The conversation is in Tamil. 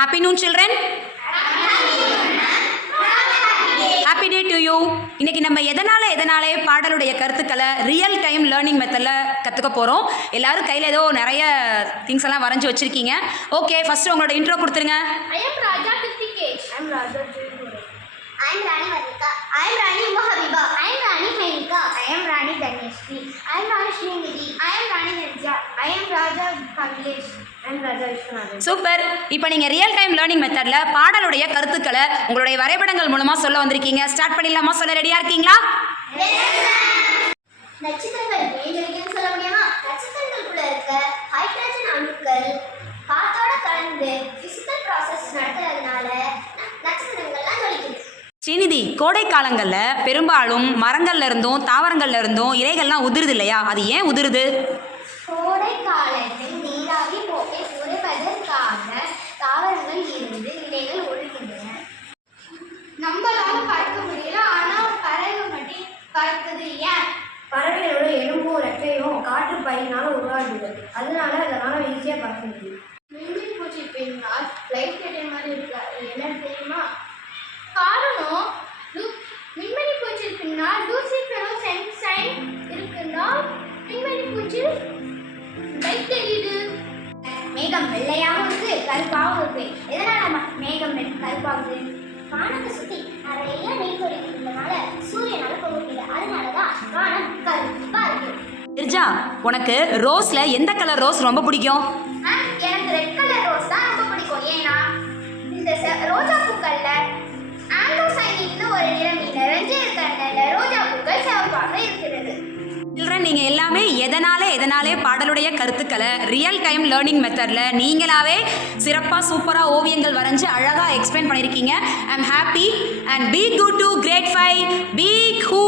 Happy noon, children. Happy day to you. இன்னைக்கு நம்ம எதனாலே பாடலுடைய கருத்துக்களை ரியல் டைம் லேர்னிங் மெத்தடில் கற்றுக்க போகிறோம். எல்லாரும் கையில் ஏதோ நிறைய திங்ஸ் எல்லாம் வரைஞ்சி வச்சுருக்கீங்க. ஓகே, ஃபஸ்ட்டு உங்களோட இன்ட்ரோ கொடுத்துருங்க. I am Raja Krithikesh. I am Raja Jayapur. I am Rani Varika. I am Rani Mohabiba. I am Rani Menika. I am Rani Danyashri. I am Rani Srinidhi. I am Rani Nirja. I am Raja Kamlesh. I am Raja Vishwanathan. Super. இப்போ நீங்கள் ரியல் டைம் லேர்னிங் மெத்தடில் பாடலுடைய கருத்துக்களை உங்களுடைய வரைபடங்கள் மூலமாக சொல்ல வந்திருக்கீங்க. ஸ்டார்ட் பண்ணிடலாமா? சொல்ல ரெடியாக இருக்கீங்களா? நட்சத்திரங்கள் ஏஞ்சலிக்கன்னு சொல்ல முடியுமா? நட்சத்திரங்களுக்குள்ள இருக்க ஹைட்ரஜன் அணுக்கள் காத்தோட கலந்து பிசிக்கல் ப்ராசஸ் நடத்துறதுனால நட்சத்திரங்கள்லாம் ஜொலிக்குது. ஸ்ரீநிதி, கோடை காலங்களில் பெரும்பாலும் மரங்கள்ல இருந்தும் தாவரங்கள்ல இருந்தும் இலைகள்லாம் உதிருது இல்லையா? அது ஏன் உதிருது? கோடை காலத்தில் நீராவி போக்கை குறைப்பதற்காக தாவரங்கள் இருந்து இலைகள் ஒழுகின்றன. நம்மளால பறக்க முடியல, ஆனால் பறவை மட்டும் பறக்குது. ஏன்? பறவைகளோட எலும்பும் ரெக்கையும் காற்று பயினால உருவாகிறது. அதனால ஈஸியாக பறக்க முடியும். மின்மினி பூச்சி பின்னால் லைட் கட்டிய மாதிரி இருக்கு. என்ன தெரியுமா காரணம்? மின்மினி பூச்சி பின்னால் லூசிஃபெரோ சென்சைன் இருக்குன்னா மின்மினி பூச்சி லைட் தெரியுது. மேகம் வெள்ளையாகவும் இருக்கு, கருப்பாகவும் இருக்கு. எதனால மேகம் கருப்பாகுது? வானத்தை சுற்றி நிறைய நீர்த்துளி இருந்தனால சூரியனால போக முடியல. அதனாலதான் வானம் கருப்பா இருக்கு. நிர்ஜா, உனக்கு ரோஸ்ல எந்த கலர் ரோஸ் ரொம்ப பிடிக்கும்? எனக்கு ரெட் கலர் ரோஸ் தான் ரொம்ப பிடிக்கும். ஏன்னா இந்த ரோஜா பூக்கள்ல ஆந்தோசைனின்னு ஒரு நிறமி நிறைஞ்சு இருக்கிறதுனால ரோஜா பூக்கள் சிவப்பாக இருக்கிறது. சில்ட்ரன், நீங்கள் எல்லாமே எதனாலே பாடலுடைய கருத்துக்களை ரியல் டைம் லேர்னிங் மெத்தடில் நீங்களாவே சிறப்பாக சூப்பராக ஓவியங்கள் வரைஞ்சி அழகாக எக்ஸ்பிளைன் பண்ணியிருக்கீங்க. I am happy and be good to great 5. Be who